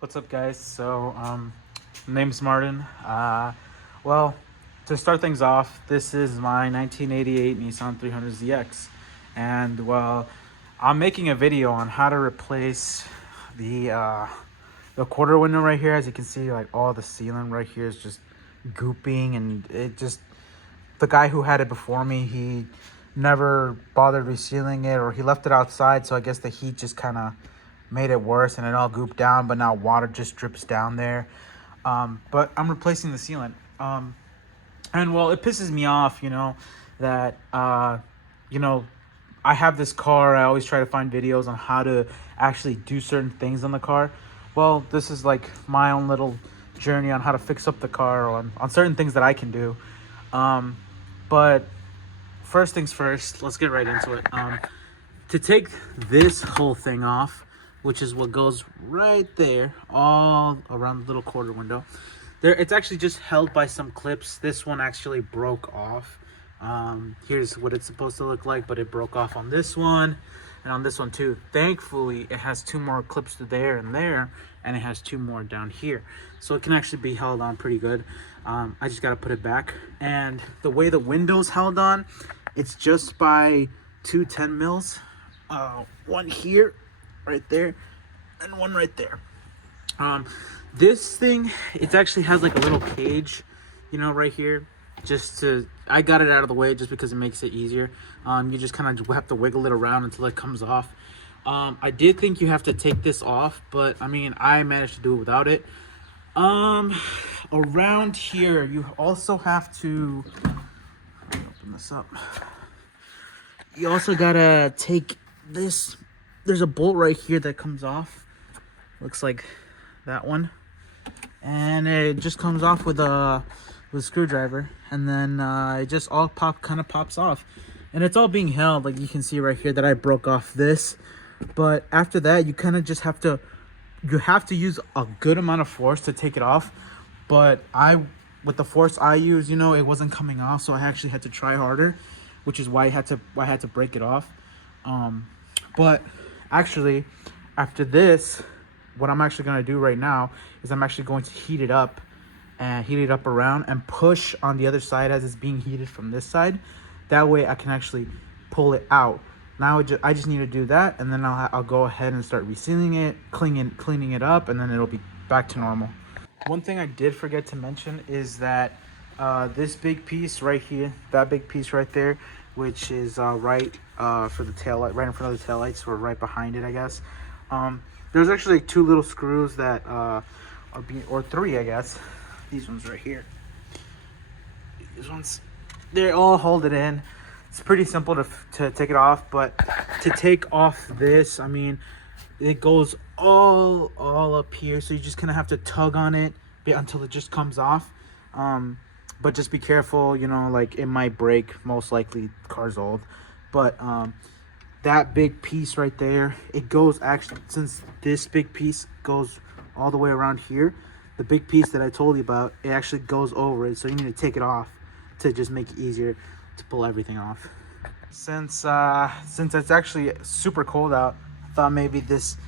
What's up, guys? Name's Martin. Well, to start things off, this is my 1988 Nissan 300ZX, and I'm making a video on how to replace the quarter window right here. As you can see, like all the sealant right here is just gooping, and the guy who had it before me, he never bothered resealing it, or he left it outside, so I guess the heat just kind of made it worse and it all gooped down, but now water just drips down there. But I'm replacing the sealant. And it pisses me off, that I have this car. I always try to find videos on how to actually do certain things on the car. Well, this is like my own little journey on how to fix up the car, or on certain things that I can do. But first things first, let's get right into it. To take this whole thing off, which is what goes right there, all around the little quarter window. It's actually just held by some clips. This one actually broke off. Here's what it's supposed to look like, but it broke off on this one and on this one too. Thankfully, it has two more clips to there, and it has two more down here. So it can actually be held on pretty good. I just gotta put it back. And the way the window's held on, it's just by two 10 mils. One here, right there, and one right there. This thing, it actually has like a little cage, right here, I got it out of the way just because it makes it easier. You just kind of have to wiggle it around until it comes off. I did think you have to take this off, but I mean, I managed to do it without it. Around here, you also have to, let me open this up. You also gotta take this. There's a bolt right here that comes off. Looks like that one, and it just comes off with a screwdriver, and then it just all kind of pops off, and it's all being held. Like you can see right here that I broke off this, but after that you kind of just have to use a good amount of force to take it off. But with the force I use, it wasn't coming off, so I actually had to try harder, which is why I had to break it off. But actually, after this, what I'm actually going to do right now is I'm actually going to heat it up around and push on the other side as it's being heated from this side. That way I can actually pull it out. Now I just need to do that, and then I'll go ahead and start resealing it, cleaning it up, and then it'll be back to normal. One thing I did forget to mention is that this big piece right here, that big piece right there, which is right for the tail light, right in front of the tail lights, or right behind it, I guess. There's actually two little screws that or three, I guess. These ones right here. These ones, they all hold it in. It's pretty simple to take it off, but to take off this, I mean, it goes all up here, so you just kind of have to tug on it until it just comes off. But just be careful, like it might break. Most likely, the car's old. But that big piece right there, it goes, actually, since this big piece goes all the way around here, the big piece that I told you about, it actually goes over it. So you need to take it off to just make it easier to pull everything off. Since it's actually super cold out, I thought maybe this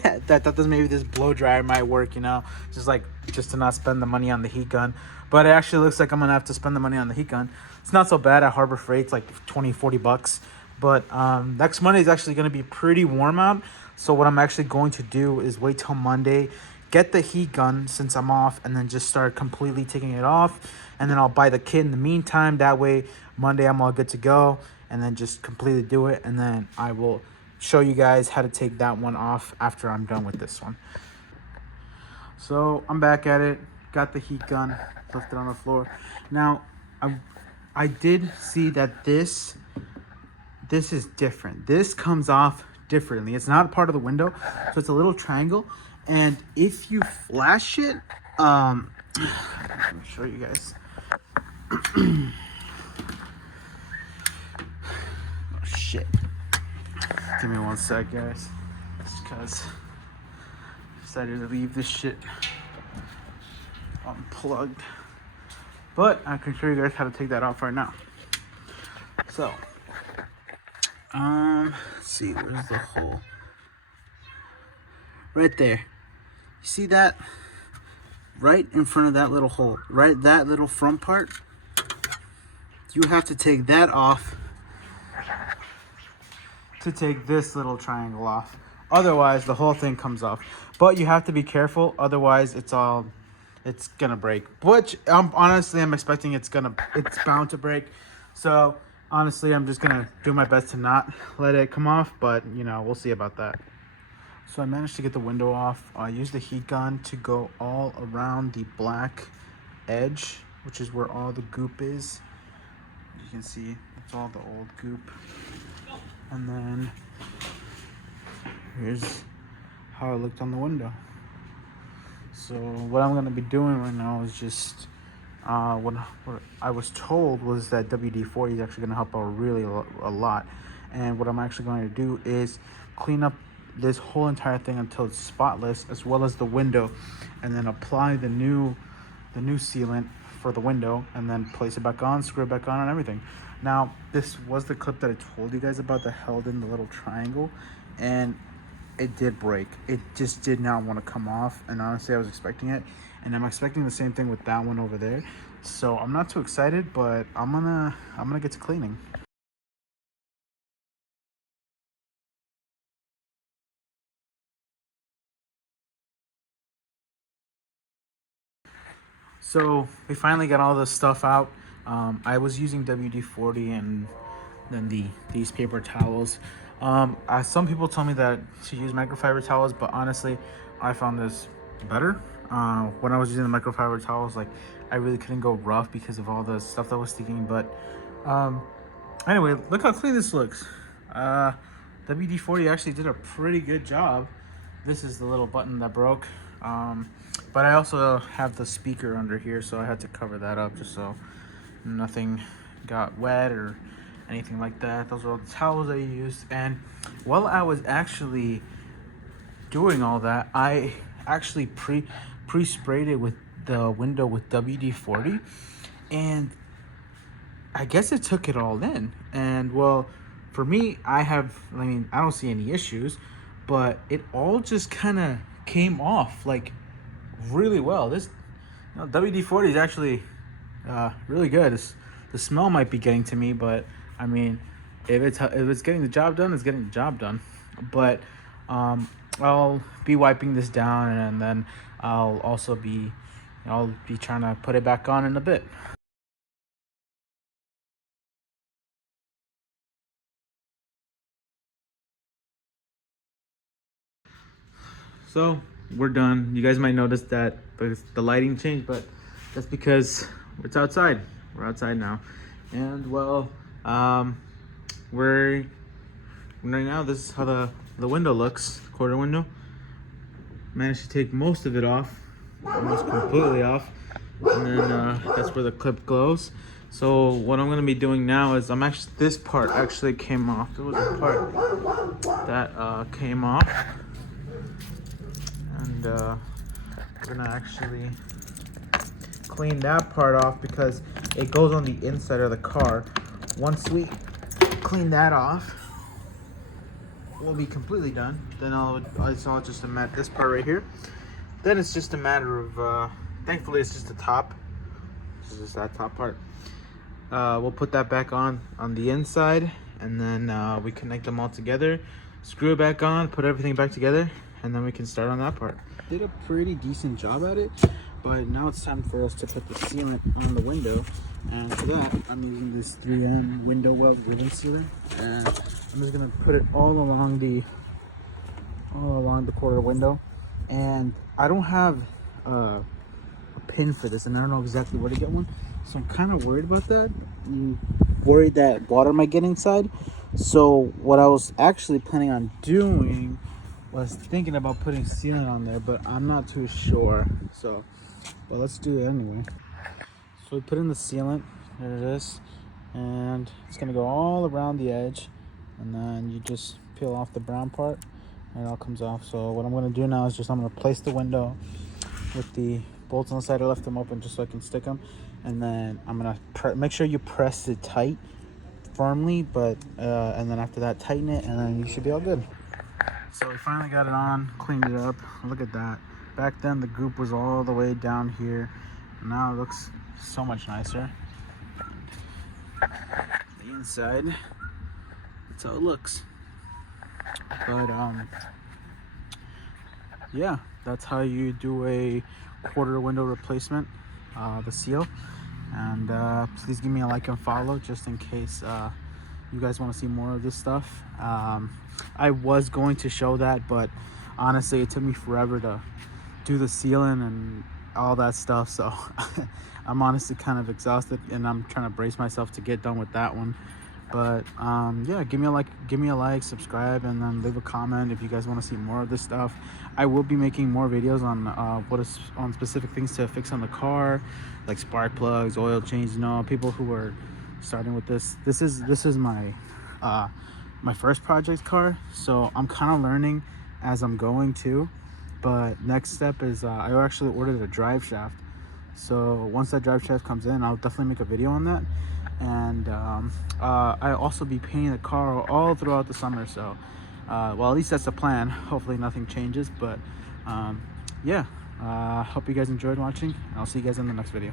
maybe this blow dryer might work, just to not spend the money on the heat gun. But it actually looks like I'm gonna have to spend the money on the heat gun. It's not so bad at Harbor Freight. It's like 20-40 bucks. But next Monday is actually gonna be pretty warm out. So what I'm actually going to do is wait till Monday, get the heat gun since I'm off, and then just start completely taking it off. And then I'll buy the kit in the meantime. That way Monday I'm all good to go, and then just completely do it. And then I will show you guys how to take that one off after I'm done with this one. So I'm back at it. Got the heat gun, left it on the floor. Now I did see that this is different. This comes off differently. It's not part of the window, so it's a little triangle. And if you flash it, let me show you guys. Oh shit. Give me one sec, guys. Just because I decided to leave this shit unplugged. But I can show you guys how to take that off right now. So, let's see, where's the hole? Right there. see that? Right in front of that little hole, right, that little front part, you have to take that off to take this little triangle off. Otherwise, the whole thing comes off. But you have to be careful, otherwise it's gonna break. Which honestly, I'm expecting it's bound to break. So honestly, I'm just gonna do my best to not let it come off, but you know, we'll see about that. So I managed to get the window off. I used the heat gun to go all around the black edge, which is where all the goop is. As you can see, it's all the old goop. And then here's how it looked on the window. So what I'm gonna be doing right now is just what I was told was that WD-40 is actually gonna help out really a lot. And what I'm actually going to do is clean up this whole entire thing until it's spotless, as well as the window, and then apply the new sealant for the window, and then place it back on, screw it back on, and everything. Now, this was the clip that I told you guys about that held in the little triangle, and it did break. It just did not want to come off, and honestly, I was expecting it, and I'm expecting the same thing with that one over there. So I'm not too excited, but I'm gonna get to cleaning. So we finally got all this stuff out. I was using WD-40 and then these paper towels. Some people told me that to use microfiber towels, but honestly, I found this better. When I was using the microfiber towels, like I really couldn't go rough because of all the stuff that was sticking. But anyway, look how clean this looks. WD-40 actually did a pretty good job. This is the little button that broke. But I also have the speaker under here, so I had to cover that up just so nothing got wet or anything like that. Those are all the towels I used. And while I was actually doing all that, I actually pre-sprayed it with the window with WD-40, and I guess it took it all in. And well, for me, I don't see any issues, but it all just kind of came off like really well. This WD-40 is actually really good. The smell might be getting to me, but I mean, if it's getting the job done, it's getting the job done. But I'll be wiping this down, and then I'll be trying to put it back on in a bit. So we're done. You guys might notice that the lighting changed, but that's because it's outside. We're outside now, and well, we're right now. This is how the window looks. The quarter window. Managed to take most of it off, almost completely off, and then that's where the clip goes. So what I'm gonna be doing now is this part actually came off. There was a part that came off. And we're gonna actually clean that part off because it goes on the inside of the car. Once we clean that off, we'll be completely done. Then it's all just this part right here. Then it's just a matter of thankfully it's just the top. This is that top part. We'll put that back on the inside, and then we connect them all together, screw it back on, put everything back together, and then we can start on that part. Did a pretty decent job at it, but now it's time for us to put the sealant on the window. And for that, I'm using this 3M window well ribbon sealer, and I'm just gonna put it all along the quarter window. And I don't have a pin for this, and I don't know exactly where to get one, so I'm kind of worried about that. I'm worried that water might get inside. So what I was actually planning on doing was thinking about putting sealant on there, but I'm not too sure. So, well, let's do it anyway. So we put in the sealant. There it is, and it's gonna go all around the edge, and then you just peel off the brown part, and it all comes off. So what I'm gonna do now is I'm gonna place the window with the bolts on the side. I left them open just so I can stick them, and then I'm gonna make sure you press it tight, firmly, but and then after that, tighten it, and then you should be all good. So we finally got it on, cleaned it up. Look at that. Back then the group was all the way down here. Now it looks so much nicer. The inside, that's how it looks. But yeah, that's how you do a quarter window replacement, the seal. And please give me a like and follow just in case you guys want to see more of this stuff. I was going to show that, but honestly it took me forever to do the sealing and all that stuff, so I'm honestly kind of exhausted, and I'm trying to brace myself to get done with that one. But yeah, give me a like, subscribe, and then leave a comment if you guys want to see more of this stuff. I will be making more videos on on specific things to fix on the car, like spark plugs, oil change. You know, people who are starting with this is my my first project car, so I'm kind of learning as I'm going too. But next step is I actually ordered a drive shaft, so once that drive shaft comes in, I'll definitely make a video on that. And I'll also be painting the car all throughout the summer, so well, at least that's the plan. Hopefully nothing changes, but yeah, hope you guys enjoyed watching, and I'll see you guys in the next video.